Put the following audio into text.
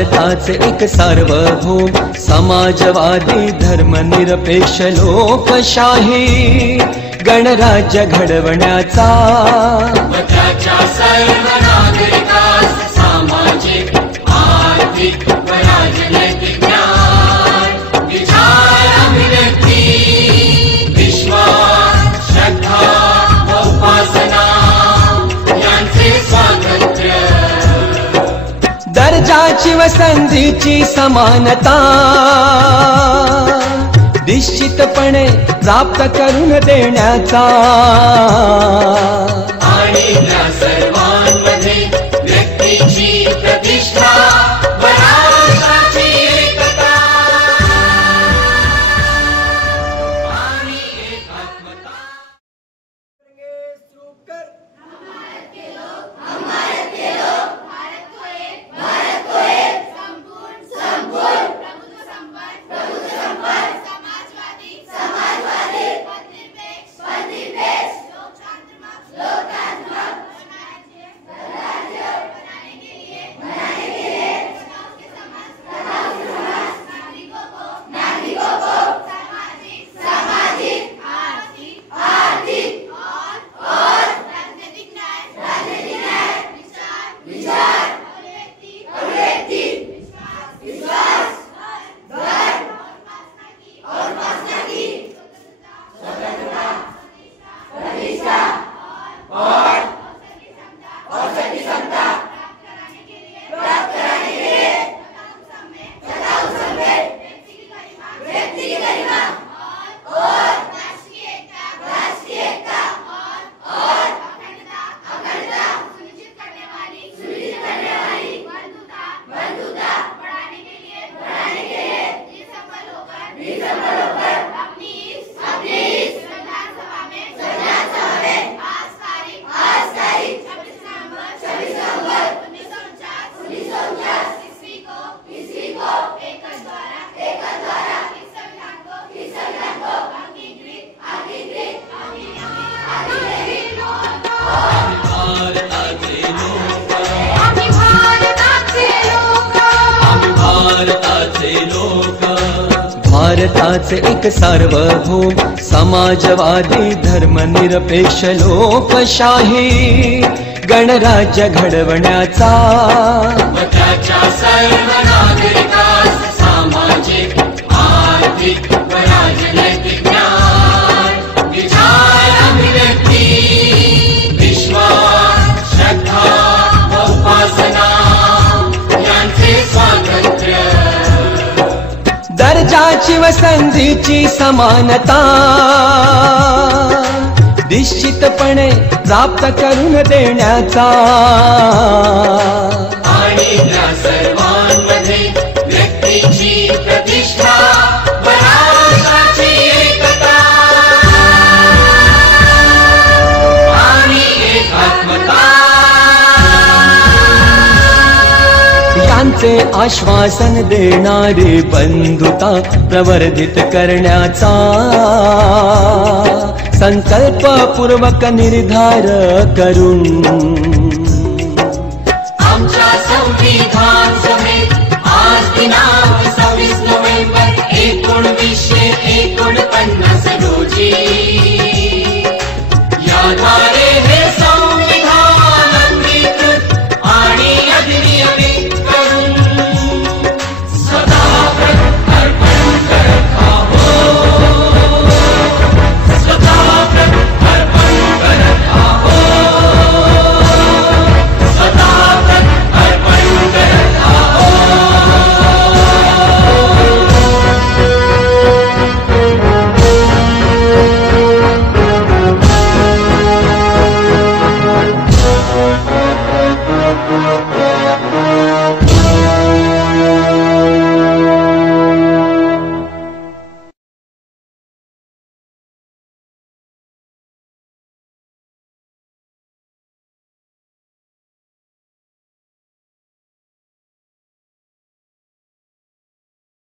भारताचे एक सार्वभौम समाजवादी धर्मनिरपेक्ष लोकशाही गणराज्य घडवण्याचा व त्याच्या सर्व नागरिकास सामाजिक आर्थिक व राजनैतिक न्याय विचार अभिव्यक्ती विश्वास श्रद्धा व उपासना यांचे स्वातंत्र्य दर्जाची व संधीची समानता निश्चितपणे प्राप्त करून देण्याचा आणि त्या सर्वांमध्ये व्यक्तीची प्रतिष्ठा व राष्ट्राची एकता आणि एकात्मता भारताचे एक सार्वभौम समाजवादी धर्मनिरपेक्ष लोकशाही गणराज्य घडवण्याचा व त्याच्या सर्व नागरिकास सामाजिक आर्थिक व राजनैतिक न्याय विचार अभिव्यक्ती विश्वास श्रद्धा व उपासना यांचे स्वातंत्र्य दर्जाची व संधीची समानता निश्चितपणे प्राप्त करून देण्याचा आणि त्या सर्वांमध्ये व्यक्तीची प्रतिष्ठा व राष्ट्राची एकता आणि एकात्मता यांचे आश्वासन देणारी बंधुता प्रवर्धित करण्याचा संकल्पपूर्वक निर्धार करून आमच्या संविधान समेत आज दिनांक